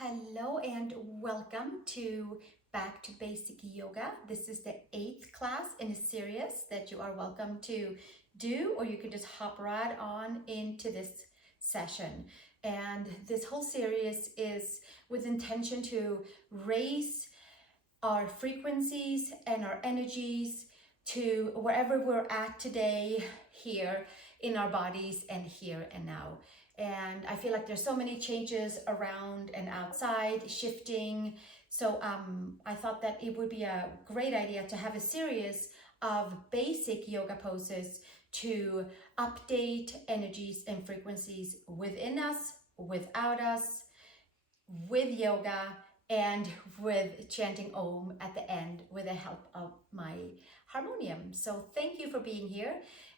Hello and welcome to Back to Basic Yoga. This is the 8th class in a series that you are welcome to do, or you can just hop right on into this session. And this whole series is with intention to raise our frequencies and our energies to wherever we're at today, here in our bodies and here and now. And I feel like there's so many changes around and outside shifting. So I thought that it would be a great idea to have a series of basic yoga poses to update energies and frequencies within us, without us, with yoga, and with chanting Om at the end with the help of my harmonium. So thank you for being here.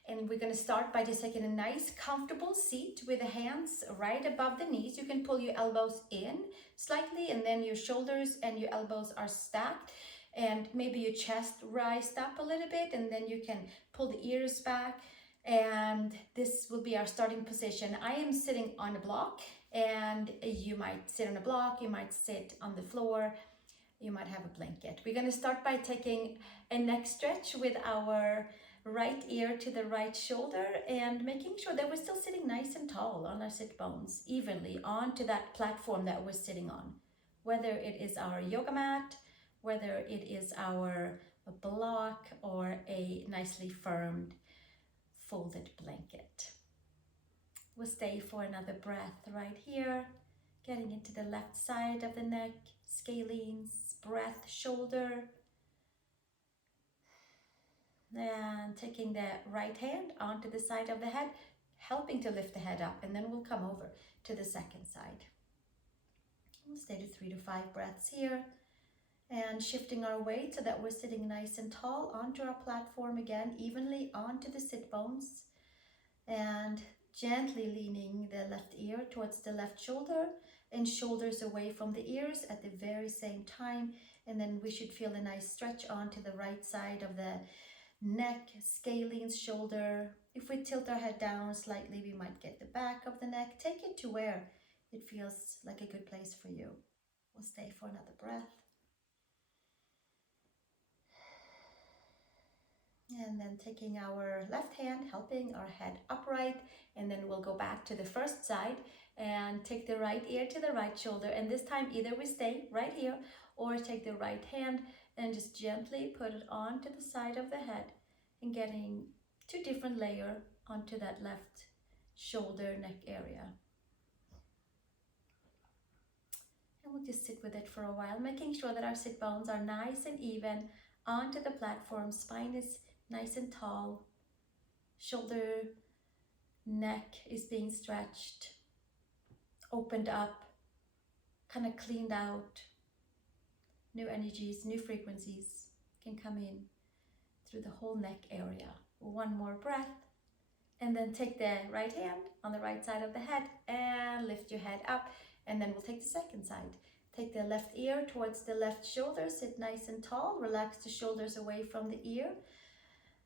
And we're going to start by just taking a nice comfortable seat with the hands right above the knees. You can pull your elbows in slightly, and then your shoulders and your elbows are stacked, and maybe your chest raised up a little bit, and then you can pull the ears back. And this will be our starting position. I am sitting on a block, and you might sit on a block, you might sit on the floor, you might have a blanket. We're going to start by taking a neck stretch with our right ear to the right shoulder and making sure that we're still sitting nice and tall on our sit bones, evenly onto that platform that we're sitting on. Whether it is our yoga mat, whether it is our block, or a nicely firmed folded blanket. We'll stay for another breath right here, getting into the left side of the neck, scalenes, breath, shoulder. And taking the right hand onto the side of the head, helping to lift the head up, and then we'll come over to the second side. We'll stay to 3 to 5 breaths here, and shifting our weight so that we're sitting nice and tall onto our platform again, evenly onto the sit bones, and gently leaning the left ear towards the left shoulder and shoulders away from the ears at the very same time. And then we should feel a nice stretch onto the right side of the neck, scalenes, shoulder. If we tilt our head down slightly, we might get the back of the neck. Take it to where it feels like a good place for you. We'll stay for another breath. And then taking our left hand, helping our head upright, and then we'll go back to the first side and take the right ear to the right shoulder. And this time either we stay right here or take the right hand and just gently put it onto the side of the head and getting 2 different layers onto that left shoulder neck area. And we'll just sit with it for a while, making sure that our sit bones are nice and even onto the platform. Spine is nice and tall. Shoulder, neck is being stretched, opened up, kind of cleaned out. New energies, new frequencies can come in through the whole neck area. One more breath, and then take the right hand on the right side of the head and lift your head up, and then we'll take the second side. Take the left ear towards the left shoulder, sit nice and tall, relax the shoulders away from the ear,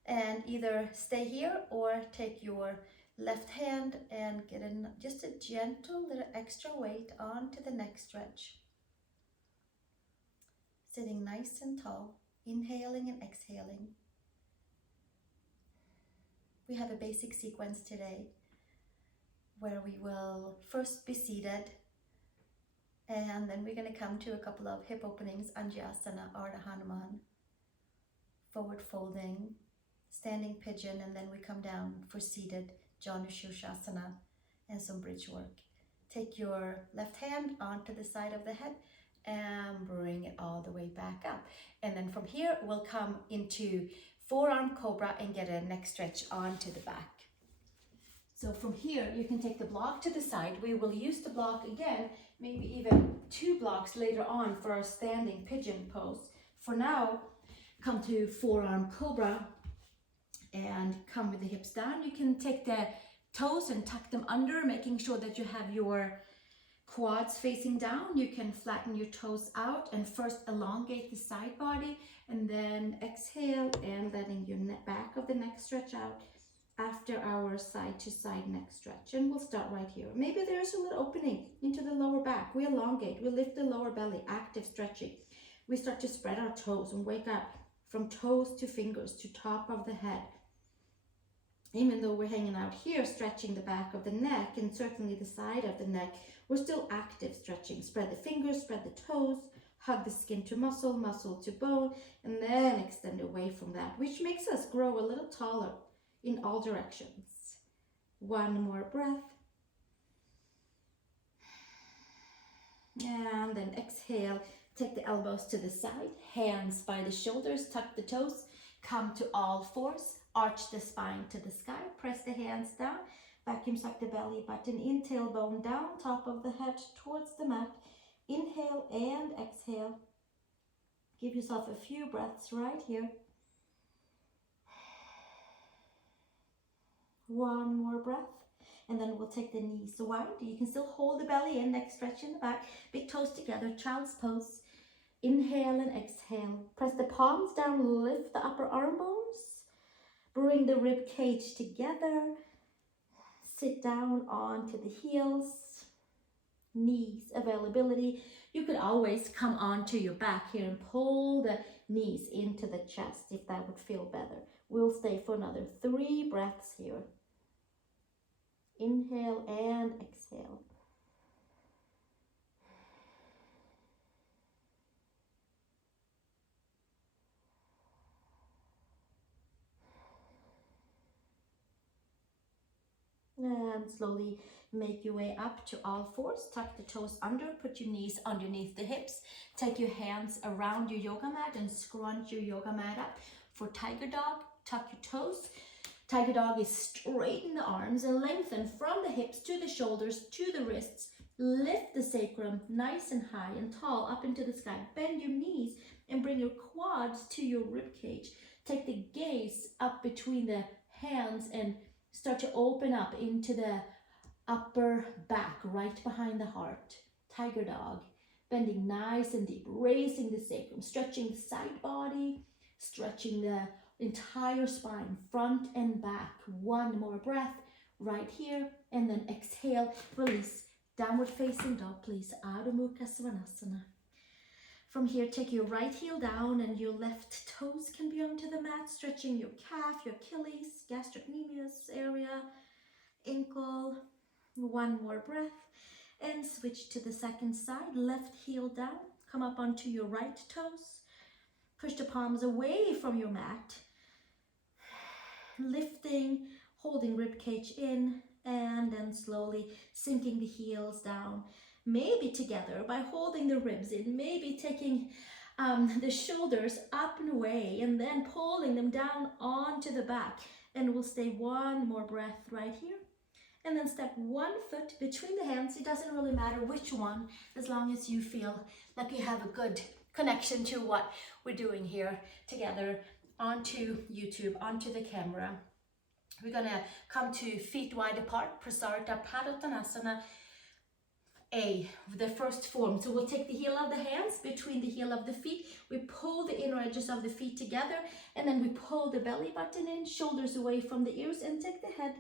and either stay here or take your left hand and get in just a gentle little extra weight onto the neck stretch. Sitting nice and tall, inhaling and exhaling. We have a basic sequence today where we will first be seated, and then we're going to come to a couple of hip openings, Anjaneayasana, Ardha Hanuman, forward folding, standing pigeon, and then we come down for seated Janu Sirsasana and some bridge work. Take your left hand onto the side of the head and bring it all the way back up. And then from here, we'll come into Forearm Cobra and get a neck stretch onto the back. So from here, you can take the block to the side. We will use the block again, maybe even 2 blocks later on for our standing pigeon pose. For now, come to Forearm Cobra and come with the hips down. You can take the toes and tuck them under, making sure that you have your quads facing down. You can flatten your toes out and first elongate the side body, and then exhale and letting your back of the neck stretch out. after our side to side neck stretch. And we'll start right here. Maybe there's a little opening into the lower back. We elongate, we lift the lower belly, active stretching. We start to spread our toes and wake up from toes to fingers to top of the head. Even though we're hanging out here, stretching the back of the neck and certainly the side of the neck, we're still active stretching. Spread the fingers, spread the toes, hug the skin to muscle, muscle to bone, and then extend away from that, which makes us grow a little taller in all directions. One more breath. And then exhale, take the elbows to the side, hands by the shoulders, tuck the toes, come to all fours, arch the spine to the sky, press the hands down, vacuum suck the belly button in, tailbone down, top of the head towards the mat. Inhale and exhale. Give yourself a few breaths right here. One more breath. And then we'll take the knees wide. You can still hold the belly in, neck stretch in the back. Big toes together, child's pose. Inhale and exhale. Press the palms down, lift the upper arm bones. Bring the rib cage together. Sit down onto the heels. Knees availability. You could always come onto your back here and pull the knees into the chest if that would feel better. We'll stay for another 3 breaths here. Inhale and exhale. And slowly make your way up to all fours. Tuck the toes under, put your knees underneath the hips. Take your hands around your yoga mat and scrunch your yoga mat up. For Tiger Dog, tuck your toes. Tiger Dog is straighten the arms and lengthen from the hips to the shoulders to the wrists. Lift the sacrum nice and high and tall up into the sky. Bend your knees and bring your quads to your rib cage. Take the gaze up between the hands and start to open up into the upper back, right behind the heart. Tiger Dog. Bending nice and deep, raising the sacrum, stretching the side body, stretching the entire spine, front and back. One more breath right here, and then exhale, release. Downward facing dog, please. Ardha Hanuman. From here, take your right heel down and your left toes can be onto the mat, stretching your calf, your Achilles, gastrocnemius area, ankle. One more breath and switch to the second side. Left heel down, come up onto your right toes. Push the palms away from your mat. Lifting, holding rib cage in, and then slowly sinking the heels down. Maybe together by holding the ribs in, maybe taking the shoulders up and away and then pulling them down onto the back. And we'll stay one more breath right here. And then step one foot between the hands. It doesn't really matter which one, as long as you feel like you have a good connection to what we're doing here together onto YouTube, onto the camera. We're gonna come to feet wide apart, Prasarita Padottanasana A, the first form. So we'll take the heel of the hands between the heel of the feet. We pull the inner edges of the feet together, and then we pull the belly button in, shoulders away from the ears, and take the head,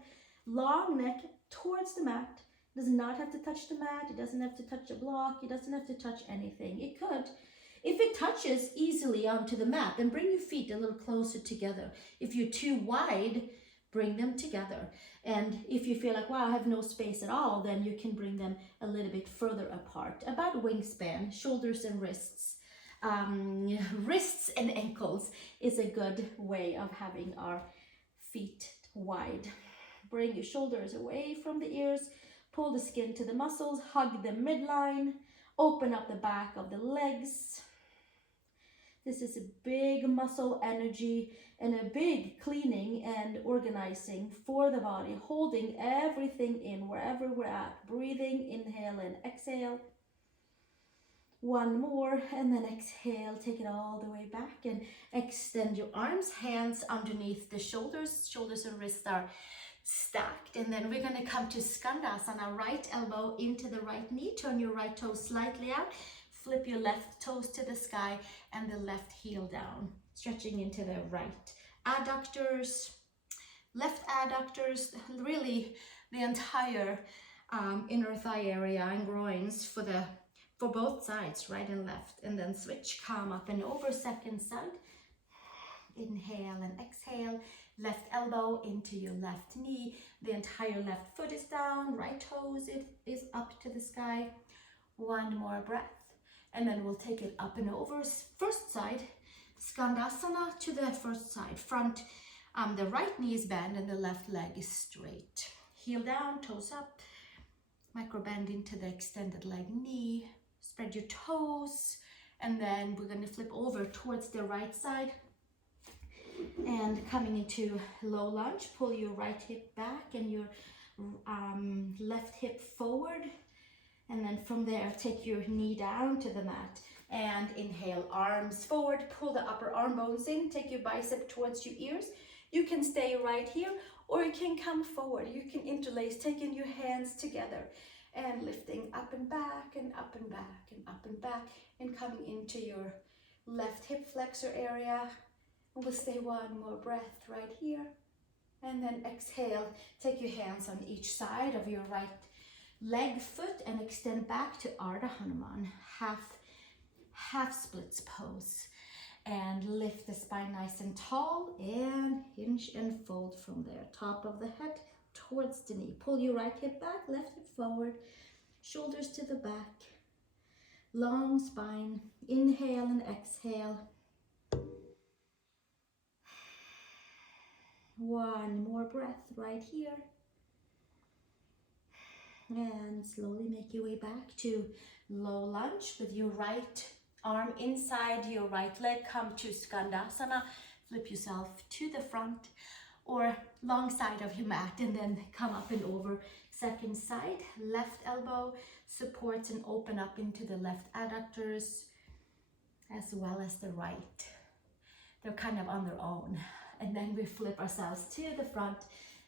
long neck towards the mat. It does not have to touch the mat. It doesn't have to touch a block. It doesn't have to touch anything. It could. If it touches easily onto the mat, then bring your feet a little closer together. If you're too wide, bring them together. And if you feel like, wow, I have no space at all, then you can bring them a little bit further apart, about wingspan, shoulders and wrists. Wrists and ankles is a good way of having our feet wide. Bring your shoulders away from the ears, pull the skin to the muscles, hug the midline, open up the back of the legs. This is a big muscle energy and a big cleaning and organizing for the body, holding everything in wherever we're at. Breathing, inhale and exhale. One more, and then exhale, take it all the way back and extend your arms, hands underneath the shoulders. Shoulders and wrists are stacked, and then we're going to come to Skandasana. Right elbow into the right knee, turn your right toe slightly out, flip your left toes to the sky and the left heel down, stretching into the right adductors, left adductors, really the entire inner thigh area and groins for both sides, right and left. And then switch, come up and over, second side. Inhale and exhale, left elbow into your left knee, the entire left foot is down, right toes is up to the sky. One more breath, and then we'll take it up and over. First side, Skandasana to the first side. Front, the right knee is bent and the left leg is straight. Heel down, toes up, micro bend into the extended leg knee. Spread your toes, and then we're going to flip over towards the right side. And coming into low lunge, pull your right hip back and your left hip forward. And then from there, take your knee down to the mat. And inhale, arms forward, pull the upper arm bones in, take your bicep towards your ears. You can stay right here, or you can come forward. You can interlace, taking your hands together and lifting up and back and up and back and up and back, and coming into your left hip flexor area. And we'll stay one more breath right here. And then exhale, take your hands on each side of your right leg foot and extend back to Ardha Hanuman, half splits pose. And lift the spine nice and tall and hinge and fold from there. Top of the head towards the knee. Pull your right hip back, left hip forward, shoulders to the back. Long spine. Inhale and exhale. One more breath right here. And slowly make your way back to low lunge with your right arm inside your right leg. Come to Skandasana. Flip yourself to the front or long side of your mat, and then come up and over. Second side, left elbow supports and open up into the left adductors as well as the right. They're kind of on their own. And then we flip ourselves to the front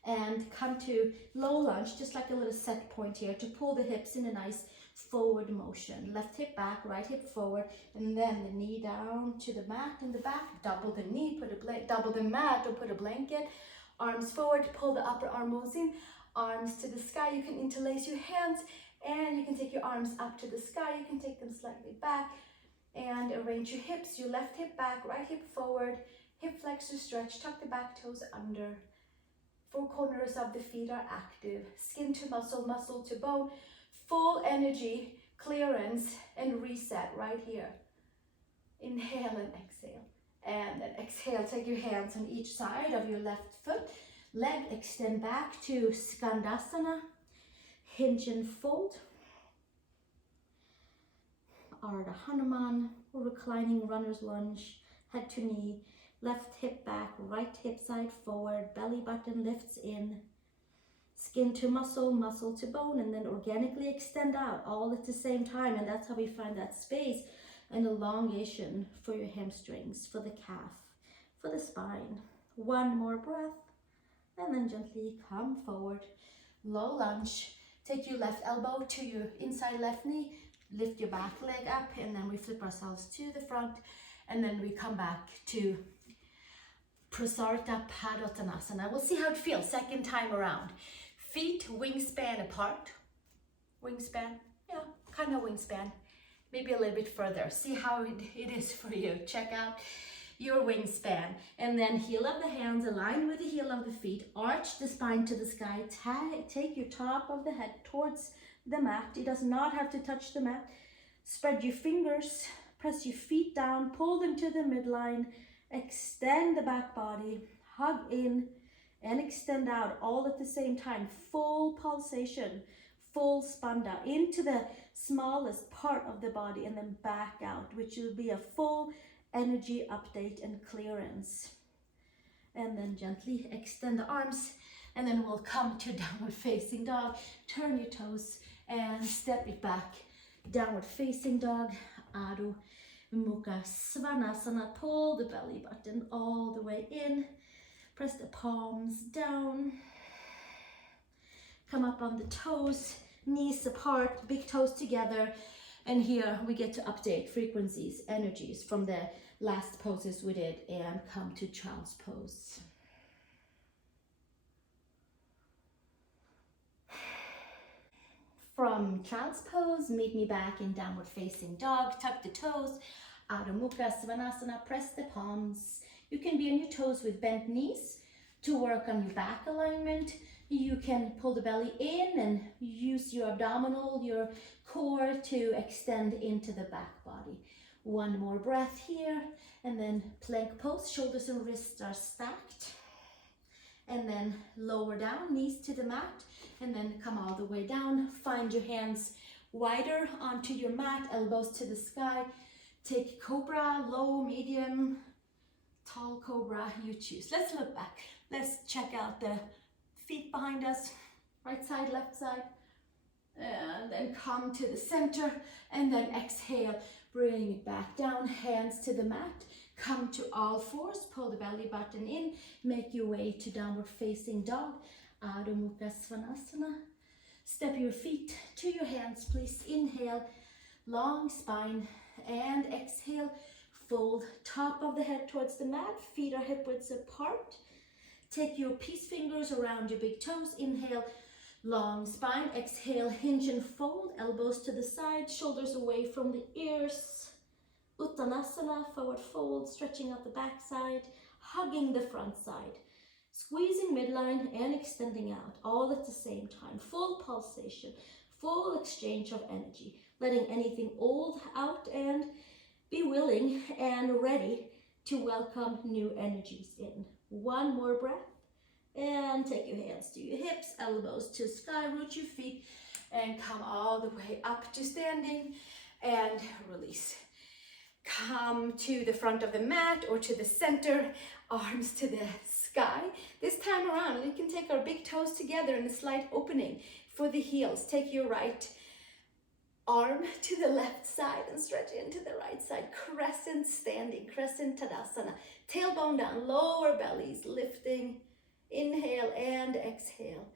and come to low lunge, just like a little set point here, to pull the hips in a nice forward motion. Left hip back, right hip forward, and then the knee down to the mat in the back. Double the knee, double the mat or put a blanket. Arms forward, pull the upper arm bones in, arms to the sky. You can interlace your hands and you can take your arms up to the sky. You can take them slightly back and arrange your hips. Your left hip back, right hip forward. Hip flexor stretch, tuck the back toes under. Four corners of the feet are active. Skin to muscle, muscle to bone. Full energy, clearance, and reset right here. Inhale and exhale. And then exhale, take your hands on each side of your left foot. Leg extend back to Skandasana. Hinge and fold. Ardha Hanuman, reclining runner's lunge, head to knee. Left hip back, right hip side forward, belly button lifts in, skin to muscle, muscle to bone, and then organically extend out all at the same time. And that's how we find that space and elongation for your hamstrings, for the calf, for the spine. One more breath, and then gently come forward. Low lunge, take your left elbow to your inside left knee, lift your back leg up, and then we flip ourselves to the front, and then we come back to Prasarita Padottanasana. We'll see how it feels second time around. Feet wingspan apart. Wingspan, yeah, kind of wingspan. Maybe a little bit further. See how it is for you. Check out your wingspan. And then heel of the hands align with the heel of the feet. Arch the spine to the sky. Take your top of the head towards the mat. It does not have to touch the mat. Spread your fingers. Press your feet down. Pull them to the midline. Extend the back body, hug in and extend out all at the same time. Full pulsation, full spanda into the smallest part of the body and then back out, which will be a full energy update and clearance. And then gently extend the arms, and then we'll come to downward facing dog. Turn your toes and step it back. Downward facing dog, Ardha Mukha Svanasana. Pull the belly button all the way in. Press the palms down. Come up on the toes, knees apart, big toes together. And here we get to update frequencies, energies from the last poses we did and come to child's pose. from child's pose, meet me back in downward facing dog. Tuck the toes. Ardha Svanasana, press the palms. You can be on your toes with bent knees to work on your back alignment. You can pull the belly in and use your abdominal, your core to extend into the back body. One more breath here, and then plank pose, shoulders and wrists are stacked. And then lower down, knees to the mat, and then come all the way down. Find your hands wider onto your mat, elbows to the sky. Take cobra, low, medium, tall cobra, you choose. Let's look back. Let's check out the feet behind us, right side, left side. And then come to the center, and then exhale, bring it back down, hands to the mat. Come to all fours, pull the belly button in, make your way to downward facing dog. Ardha Svanasana. Step your feet to your hands, please. Inhale, long spine, and exhale, fold top of the head towards the mat, feet are hip widths apart. Take your peace fingers around your big toes. Inhale, long spine. Exhale, hinge and fold, elbows to the side, shoulders away from the ears. Uttanasana, forward fold, stretching out the back side, hugging the front side. Squeezing midline and extending out, all at the same time. Full pulsation, full exchange of energy. Letting anything old out and be willing and ready to welcome new energies in. One more breath, and take your hands to your hips, elbows to sky, root your feet, and come all the way up to standing, and release. Come to the front of the mat or to the center, arms to the sky. This time around, we can take our big toes together in a slight opening for the heels. Take your right arm to the left side and stretch into the right side. Crescent standing, crescent Tadasana. Tailbone down, lower bellies lifting. Inhale and exhale.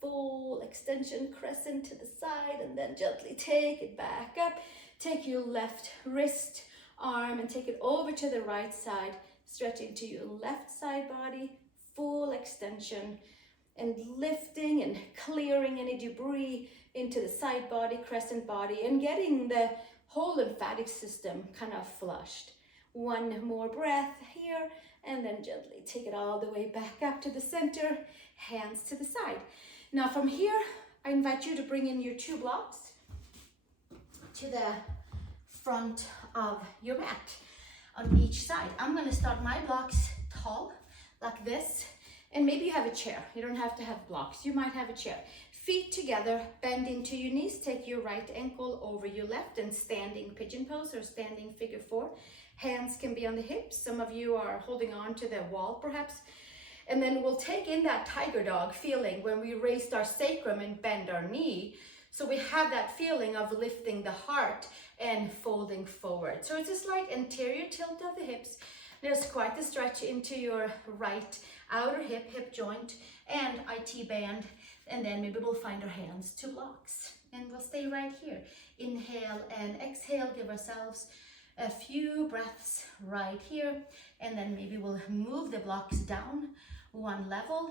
Full extension, crescent to the side, and then gently take it back up. Take your left wrist, arm, and take it over to the right side. Stretching to your left side body, full extension, and lifting and clearing any debris into the side body, crescent body, and getting the whole lymphatic system kind of flushed. One more breath here, and then gently take it all the way back up to the center, hands to the side. Now from here, I invite you to bring in your two blocks to the front of your mat on each side. I'm going to start my blocks tall, like this, and maybe you have a chair. You don't have to have blocks. You might have a chair. Feet together, bend into your knees. Take your right ankle over your left and standing pigeon pose or standing figure four. Hands can be on the hips. Some of you are holding on to the wall perhaps. And then we'll take in that tiger dog feeling when we raised our sacrum and bend our knee. So we have that feeling of lifting the heart and folding forward. So it's a slight anterior tilt of the hips. There's quite a stretch into your right outer hip joint and IT band. And then maybe we'll find our hands to blocks. And we'll stay right here. Inhale and exhale. Give ourselves a few breaths right here. And then maybe we'll move the blocks down one level.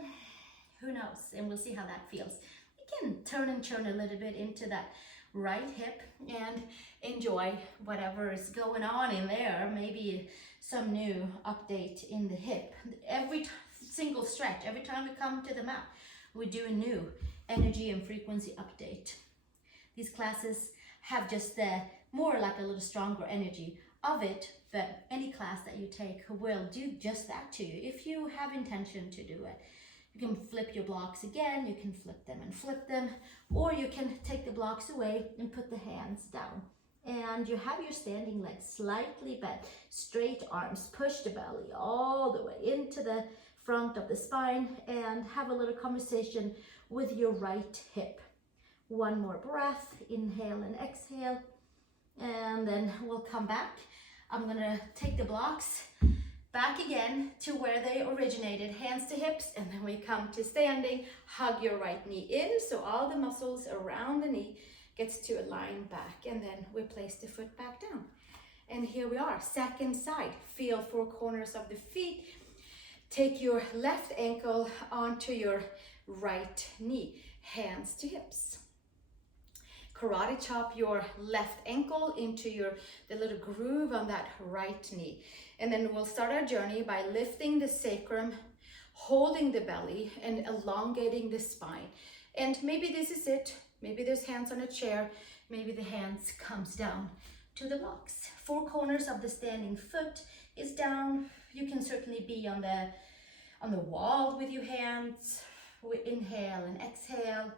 Who knows? And we'll see how that feels. You can turn and churn a little bit into that right hip and enjoy whatever is going on in there. Maybe some new update in the hip. Every single stretch, every time we come to the mat, we do a new energy and frequency update. These classes have just more like a little stronger energy of it, but any class that you take will do just that to you if you have intention to do it. You can flip your blocks again, you can flip them and flip them, or you can take the blocks away and put the hands down. And you have your standing legs slightly bent, straight arms, push the belly all the way into the front of the spine and have a little conversation with your right hip. One more breath, inhale and exhale, and then we'll come back. I'm gonna take the blocks back again to where they originated, hands to hips, and then we come to standing. Hug your right knee in so all the muscles around the knee gets to align back, and then we place the foot back down. And here we are, second side. Feel four corners of the feet. Take your left ankle onto your right knee, hands to hips. karate chop your left ankle into the little groove on that right knee. And then we'll start our journey by lifting the sacrum, holding the belly, and elongating the spine. And maybe this is it. Maybe there's hands on a chair. Maybe the hands comes down to the blocks. Four corners of the standing foot is down. You can certainly be on the wall with your hands. We inhale and exhale.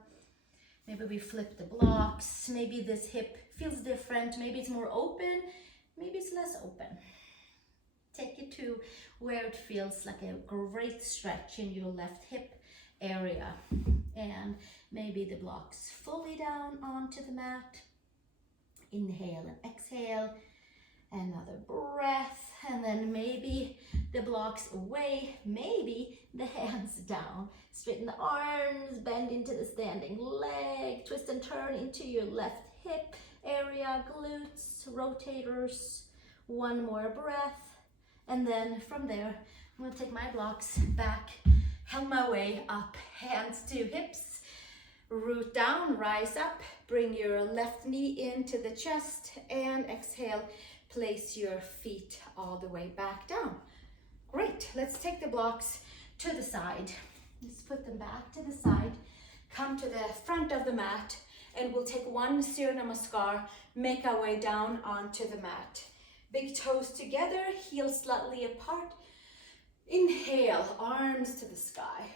Maybe we flip the blocks. Maybe this hip feels different. Maybe it's more open. Maybe it's less open. Take it to where it feels like a great stretch in your left hip area. And maybe the blocks fully down onto the mat. Inhale and exhale. Another breath. And then maybe the blocks away. Maybe the hands down. Straighten the arms, bend into the standing leg. Twist and turn into your left hip area, glutes, rotators. One more breath. And then from there, I'm going to take my blocks back, help my way up, hands to hips, root down, rise up, bring your left knee into the chest, and exhale, place your feet all the way back down. Great, let's take the blocks to the side. Let's put them back to the side, come to the front of the mat, and we'll take one Surya Namaskar, make our way down onto the mat. Big toes together, heels slightly apart. Inhale, arms to the sky.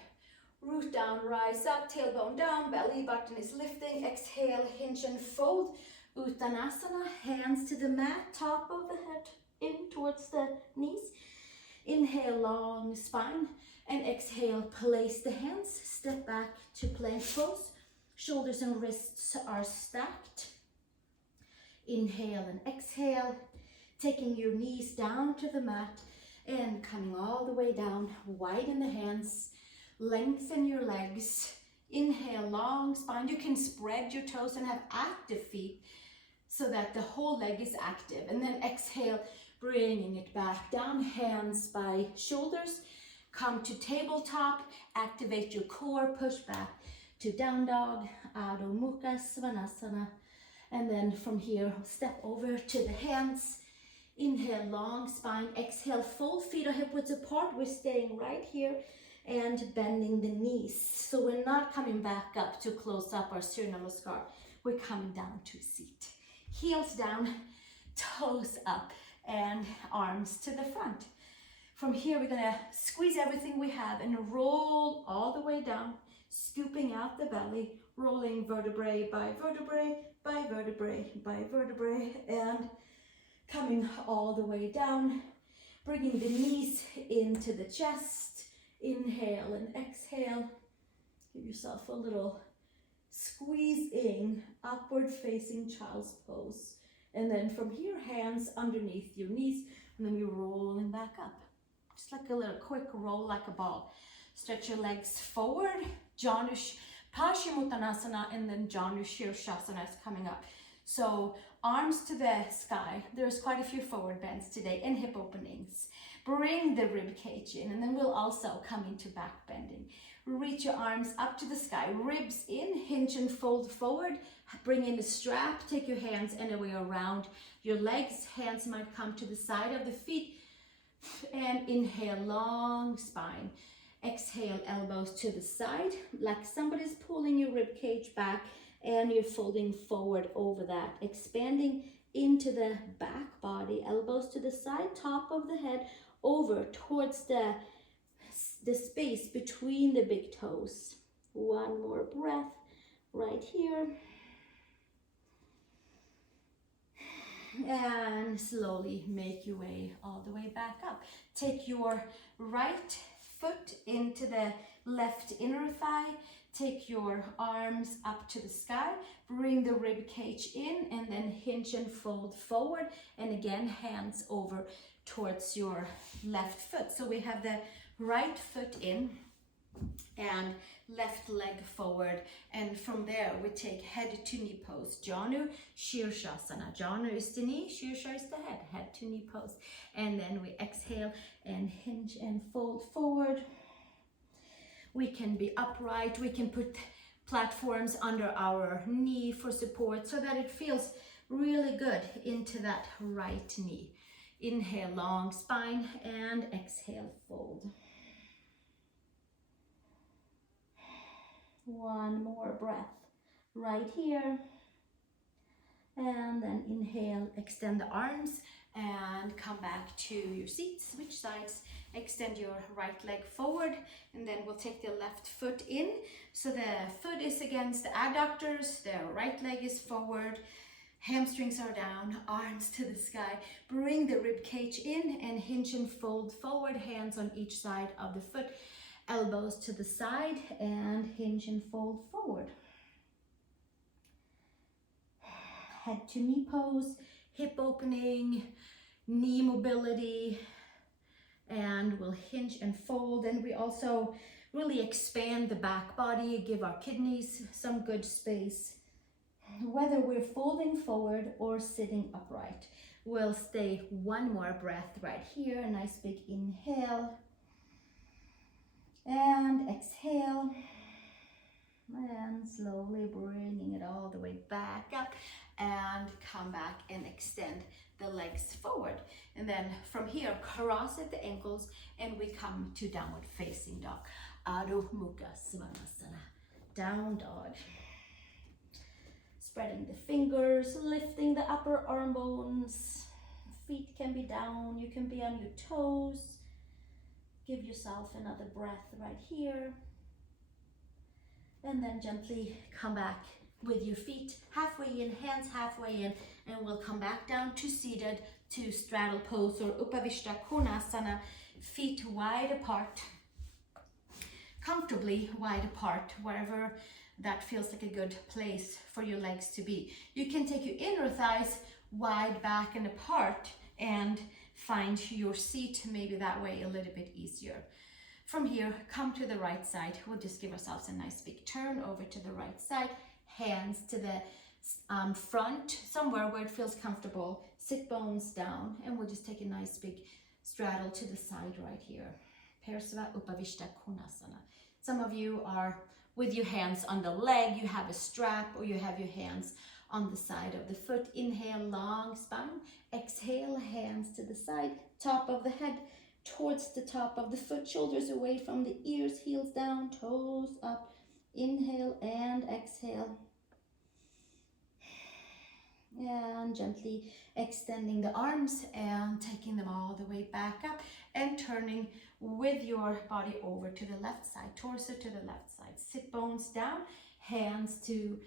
Root down, rise up, tailbone down, belly button is lifting. Exhale, hinge and fold. Uttanasana, hands to the mat, top of the head in towards the knees. Inhale, long spine. And exhale, place the hands, step back to plank pose. Shoulders and wrists are stacked. Inhale and exhale. Taking your knees down to the mat and coming all the way down, widen the hands, lengthen your legs. Inhale, long spine. You can spread your toes and have active feet so that the whole leg is active. And then exhale, bringing it back down, hands by shoulders. Come to tabletop, activate your core, push back to down dog, Ardha Svanasana. And then from here, step over to the hands. Inhale, long spine. Exhale, full feet are hip width apart. We're staying right here and bending the knees. So we're not coming back up to close up our Surya Namaskar. We're coming down to seat. Heels down, toes up, and arms to the front. From here, we're gonna squeeze everything we have and roll all the way down, scooping out the belly, rolling vertebrae by vertebrae, by vertebrae, by vertebrae, and coming all the way down, bringing the knees into the chest. Inhale and exhale. Give yourself a little squeeze in, upward facing child's pose. And then from here, hands underneath your knees, and then you're rolling back up. Just like a little quick roll like a ball. Stretch your legs forward, Janu Pachimottanasana, and then Janu Sirsasana is coming up. So arms to the sky. There's quite a few forward bends today and hip openings. Bring the rib cage in, and then we'll also come into back bending. Reach your arms up to the sky, ribs in, hinge and fold forward. Bring in the strap, take your hands anywhere around your legs. Hands might come to the side of the feet. And inhale, long spine. Exhale, elbows to the side, like somebody's pulling your rib cage back, and you're folding forward over that, expanding into the back body, elbows to the side, top of the head, over towards the space between the big toes. One more breath right here. And slowly make your way all the way back up. Take your right foot into the left inner thigh. Take your arms up to the sky. Bring the rib cage in, and then hinge and fold forward. And again, hands over towards your left foot. So we have the right foot in and left leg forward, and from there we take head to knee pose, Janu Sirsasana. Janu is the knee, Sirsa is the head to knee pose, and then we exhale and hinge and fold forward. We can be upright, we can put platforms under our knee for support so that it feels really good into that right knee. Inhale, long spine, and exhale, fold. One more breath right here. And then inhale, extend the arms and come back to your seat. Switch sides, extend your right leg forward, and then we'll take the left foot in. So the foot is against the adductors, the right leg is forward, hamstrings are down, arms to the sky. Bring the rib cage in and hinge and fold forward, hands on each side of the foot, elbows to the side, and hinge and fold forward. Head to knee pose, hip opening, knee mobility, and we'll hinge and fold. And we also really expand the back body, give our kidneys some good space. Whether we're folding forward or sitting upright, we'll stay one more breath right here. A nice big inhale and exhale, and slowly bringing it all the way back up, and come back and extend the legs forward. And then from here, cross at the ankles, and we come to downward facing dog. Ardha Hanuman, down dog. Spreading the fingers, lifting the upper arm bones. Feet can be down, you can be on your toes. Give yourself another breath right here. And then gently come back with your feet halfway in, hands halfway in, and we'll come back down to seated, to straddle pose or Uphavista Konasana, feet wide apart, comfortably wide apart, wherever that feels like a good place for your legs to be. You can take your inner thighs wide back and apart and find your seat, maybe that way a little bit easier. From here, come to the right side. We'll just give ourselves a nice big turn over to the right side. Hands to the front, somewhere where it feels comfortable. Sit bones down, and we'll just take a nice big straddle to the side right here. Uphavista Konasana. Some of you are with your hands on the leg, you have a strap, or you have your hands on the side of the foot. Inhale, long spine. Exhale, hands to the side, top of the head towards the top of the foot, shoulders away from the ears, heels down, toes up. Inhale and exhale. And gently extending the arms and taking them all the way back up, and turning with your body over to the left side, torso to the left side. Sit bones down, hands to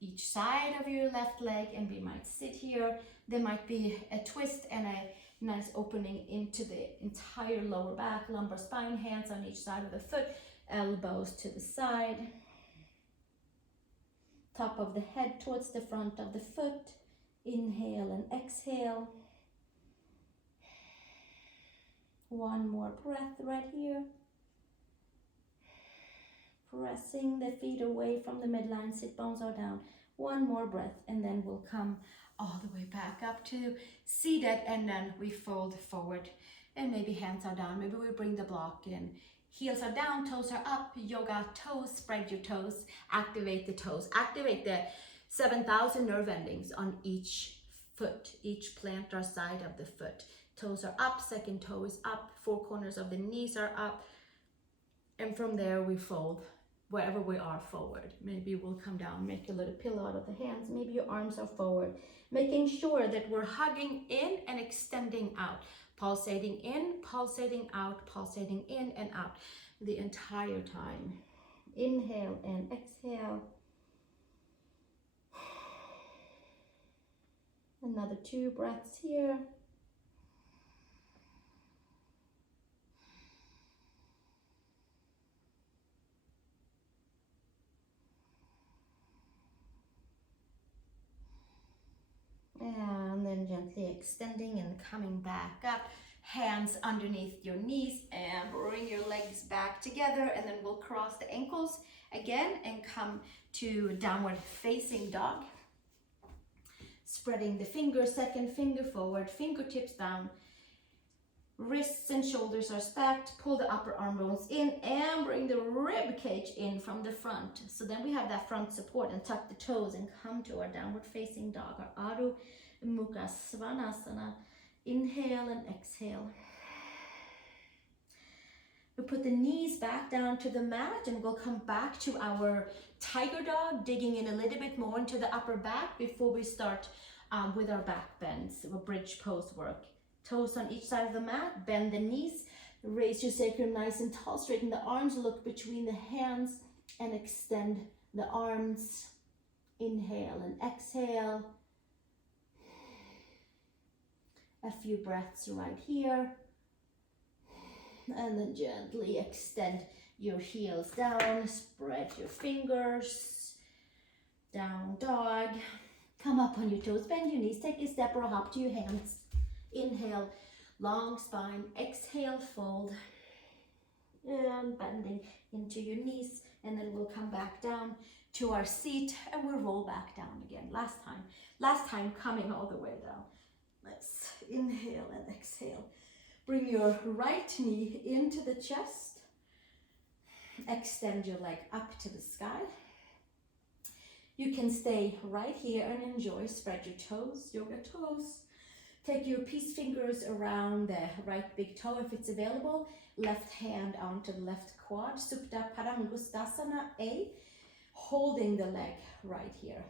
each side of your left leg, and we might sit here. There might be a twist and a nice opening into the entire lower back, lumbar spine, hands on each side of the foot, elbows to the side. Top of the head towards the front of the foot. Inhale and exhale. One more breath right here. Pressing the feet away from the midline, sit bones are down. One more breath, and then we'll come all the way back up to seated, and then we fold forward, and maybe hands are down. Maybe we bring the block in. Heels are down, toes are up. Yoga toes, spread your toes, activate the toes. Activate the 7,000 nerve endings on each foot, each plantar side of the foot. Toes are up, second toe is up, four corners of the knees are up. And from there we fold wherever we are forward. Maybe we'll come down, make a little pillow out of the hands. Maybe your arms are forward. Making sure that we're hugging in and extending out. Pulsating in, pulsating out, pulsating in and out the entire time. Inhale and exhale. Another 2 breaths here. And then gently extending and coming back up. Hands underneath your knees and bring your legs back together, and then we'll cross the ankles again and come to downward facing dog. Spreading the fingers, second finger forward, fingertips down. Wrists and shoulders are stacked. Pull the upper arm bones in and bring the rib cage in from the front. So then we have that front support, and tuck the toes and come to our downward facing dog, our Ardha Hanuman. Inhale and exhale. We put the knees back down to the mat, and we'll come back to our tiger dog, digging in a little bit more into the upper back before we start with our back bends, or bridge pose work. Toes on each side of the mat, bend the knees, raise your sacrum nice and tall, straighten the arms, look between the hands, and extend the arms. Inhale and exhale. A few breaths right here. And then gently extend your heels down, spread your fingers, down dog. Come up on your toes, bend your knees, take a step or a hop to your hands. Inhale, long spine, exhale, fold, and bending into your knees, and then we'll come back down to our seat, and we'll roll back down again. Last time coming all the way down. Let's inhale and exhale. Bring your right knee into the chest. Extend your leg up to the sky. You can stay right here and enjoy. Spread your toes, yoga toes. Take your peace fingers around the right big toe if it's available. Left hand onto the left quad. Supta, Padangustasana A. Holding the leg right here.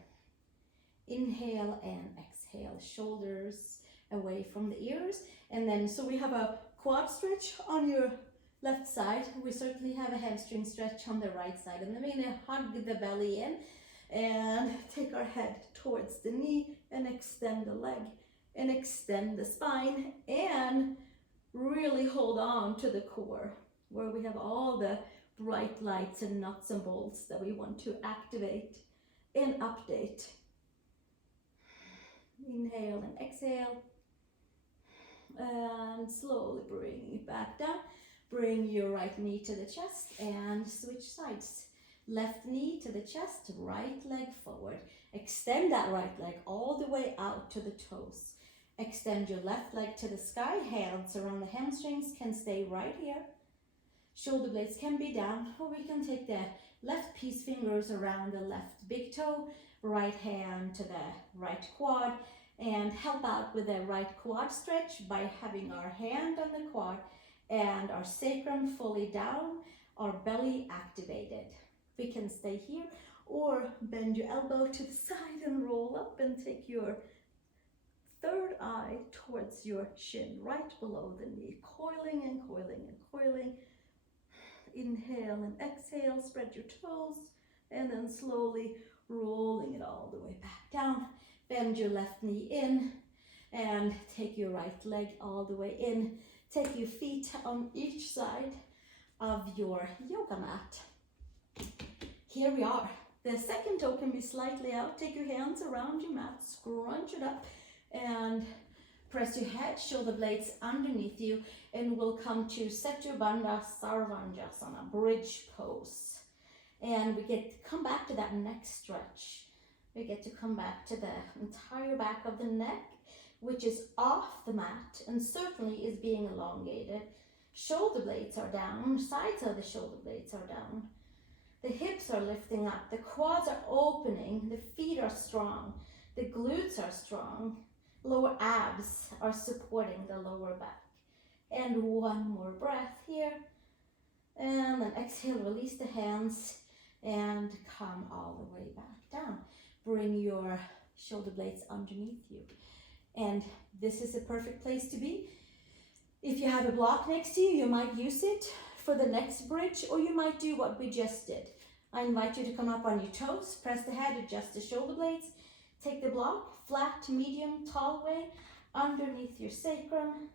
Inhale and exhale. Shoulders away from the ears. And then, so we have a quad stretch on your left side. We certainly have a hamstring stretch on the right side. And then we're going to hug the belly in and take our head towards the knee and extend the leg and extend the spine, and really hold on to the core where we have all the bright lights and nuts and bolts that we want to activate and update. Inhale and exhale. And slowly bring it back down. Bring your right knee to the chest and switch sides. Left knee to the chest, right leg forward. Extend that right leg all the way out to the toes. Extend your left leg to the sky. Hands around the hamstrings can stay right here. Shoulder blades can be down, or we can take the left peace fingers around the left big toe, right hand to the right quad, and help out with the right quad stretch by having our hand on the quad and our sacrum fully down, our belly activated. We can stay here, or bend your elbow to the side and roll up and take your third eye towards your shin, right below the knee, coiling and coiling and coiling. Inhale and exhale, spread your toes, and then slowly rolling it all the way back down. Bend your left knee in and take your right leg all the way in. Take your feet on each side of your yoga mat. Here we are. The second toe can be slightly out. Take your hands around your mat, scrunch it up, and press your head, shoulder blades underneath you, and we'll come to Setu Bandha Sarvanjasana, bridge pose. And we get to come back to that neck stretch. We get to come back to the entire back of the neck, which is off the mat and certainly is being elongated. Shoulder blades are down, sides of the shoulder blades are down. The hips are lifting up, the quads are opening, the feet are strong, the glutes are strong. Lower abs are supporting the lower back. And one more breath here. And then exhale, release the hands and come all the way back down. Bring your shoulder blades underneath you. And this is a perfect place to be. If you have a block next to you, you might use it for the next bridge, or you might do what we just did. I invite you to come up on your toes, press the head, adjust the shoulder blades, take the block, flat, medium, tall way, underneath your sacrum,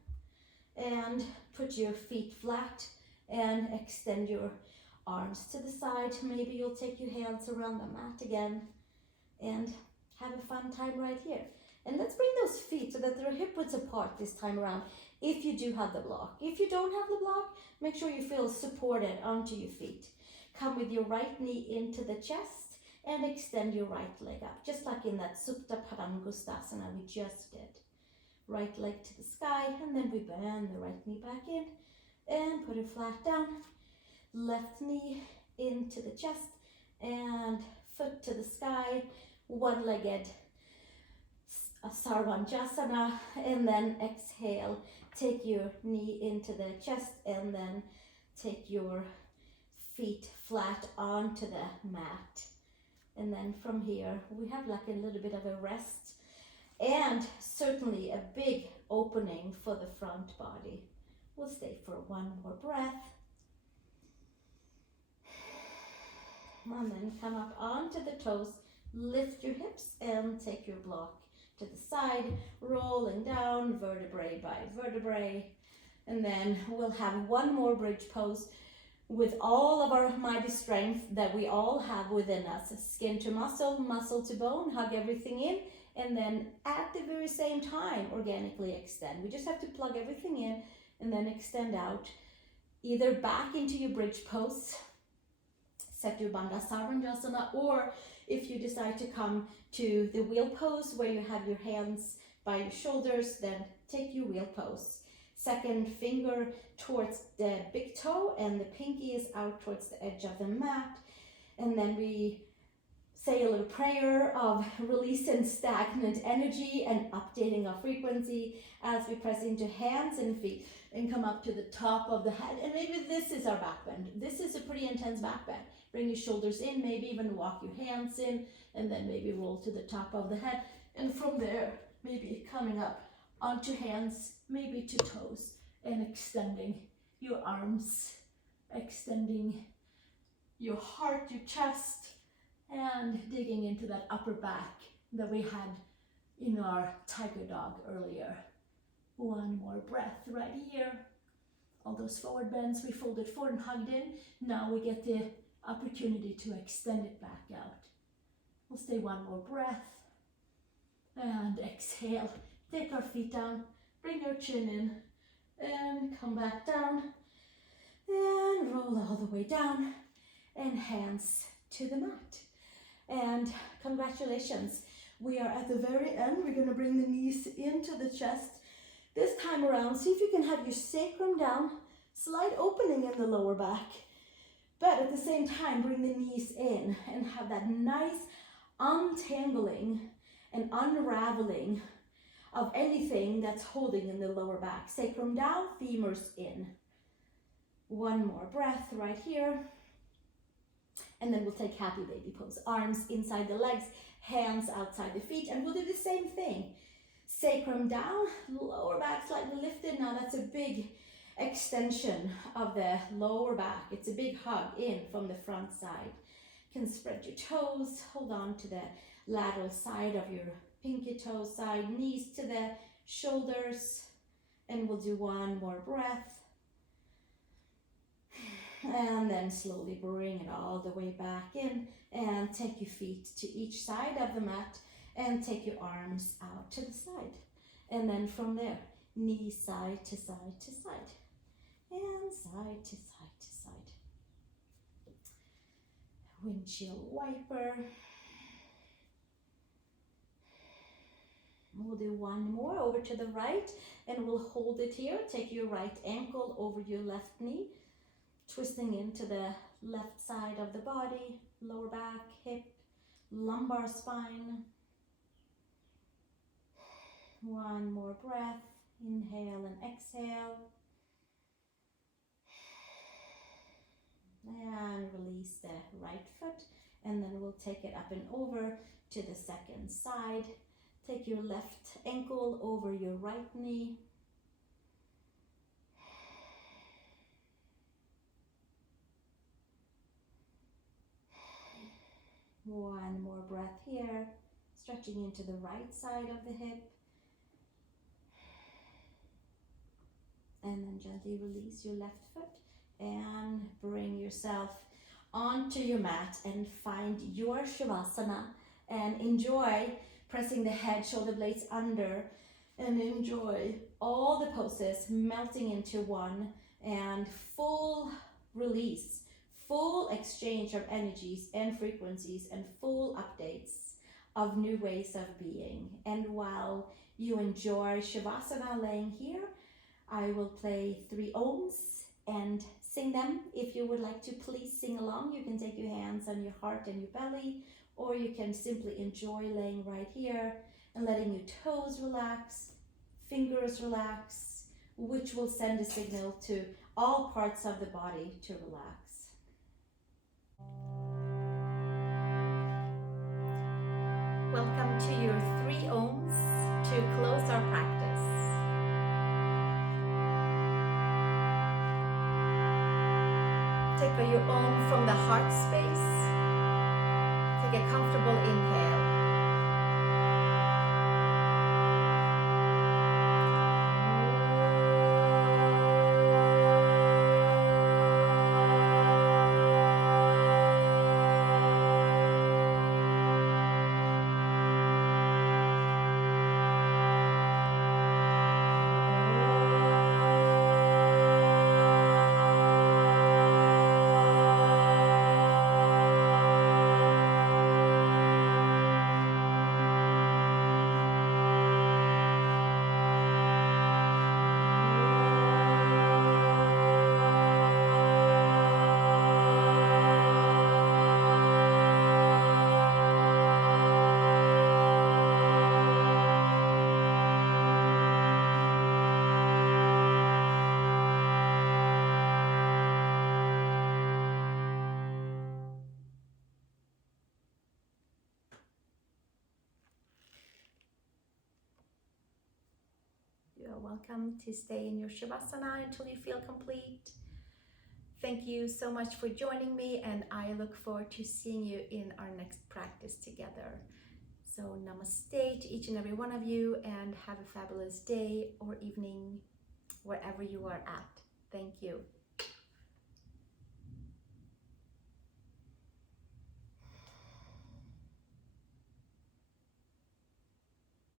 and put your feet flat and extend your arms to the side. Maybe you'll take your hands around the mat again and have a fun time right here. And let's bring those feet so that they're hip width apart this time around, if you do have the block. If you don't have the block, make sure you feel supported onto your feet. Come with your right knee into the chest and extend your right leg up, just like in that Supta Padangustasana we just did. right leg to the sky, and then we bend the right knee back in and put it flat down. Left knee into the chest and foot to the sky, one-legged Sarvanjasana, and then exhale, take your knee into the chest and then take your feet flat onto the mat. And then from here we have like a little bit of a rest and certainly a big opening for the front body. We'll stay for one more breath. And then come up onto the toes, lift your hips and take your block to the side, rolling down vertebrae by vertebrae. And then we'll have one more bridge pose with all of our mighty strength that we all have within us. Skin to muscle, muscle to bone, hug everything in, and then at the very same time, organically extend. We just have to plug everything in and then extend out, either back into your bridge pose, set your Bandha Sarvanjasana, or if you decide to come to the wheel pose where you have your hands by your shoulders, then take your wheel pose. Second finger towards the big toe and the pinky is out towards the edge of the mat. And then we say a little prayer of releasing stagnant energy and updating our frequency as we press into hands and feet and come up to the top of the head. And maybe this is our back bend. This is a pretty intense back bend. Bring your shoulders in, maybe even walk your hands in, and then maybe roll to the top of the head. And from there, maybe coming up onto hands, maybe to toes, and extending your arms, extending your heart, your chest, and digging into that upper back that we had in our tiger dog earlier. One more breath right here. All those forward bends, we folded forward and hugged in. Now we get the opportunity to extend it back out. We'll stay one more breath and exhale. Take our feet down, bring our chin in and come back down and roll all the way down and hands to the mat. And congratulations, we are at the very end. We're going to bring the knees into the chest. This time around, see if you can have your sacrum down, slight opening in the lower back, but at the same time bring the knees in and have that nice untangling and unraveling of anything that's holding in the lower back. Sacrum down, femurs in. One more breath right here. And then we'll take happy baby pose. Arms inside the legs, hands outside the feet, and we'll do the same thing. Sacrum down, lower back slightly lifted. Now that's a big extension of the lower back. It's a big hug in from the front side. You can spread your toes, hold on to the lateral side of your pinky toe side, knees to the shoulders, and we'll do one more breath. And then slowly bring it all the way back in and take your feet to each side of the mat and take your arms out to the side. And then from there, knee side to side to side and side to side to side. Windshield wiper. We'll do one more over to the right and we'll hold it here. Take your right ankle over your left knee, twisting into the left side of the body, lower back, hip, lumbar spine. One more breath, inhale and exhale. And release the right foot, and then we'll take it up and over to the second side. Take your left ankle over your right knee. One more breath here, stretching into the right side of the hip. And then gently release your left foot and bring yourself onto your mat and find your Shavasana and enjoy pressing the head, shoulder blades under, and enjoy all the poses melting into one and full release, full exchange of energies and frequencies and full updates of new ways of being. And while you enjoy Shavasana laying here, I will play 3 ohms and sing them. If you would like to, please sing along. You can take your hands on your heart and your belly, or you can simply enjoy laying right here and letting your toes relax, fingers relax, which will send a signal to all parts of the body to relax. Welcome to your 3 ohms to close our practice. Take your Om from the heart space. Take a comfortable inhale. You are welcome to stay in your Shavasana until you feel complete. Thank you so much for joining me, and I look forward to seeing you in our next practice together. So namaste to each and every one of you, and have a fabulous day or evening wherever you are at. Thank you.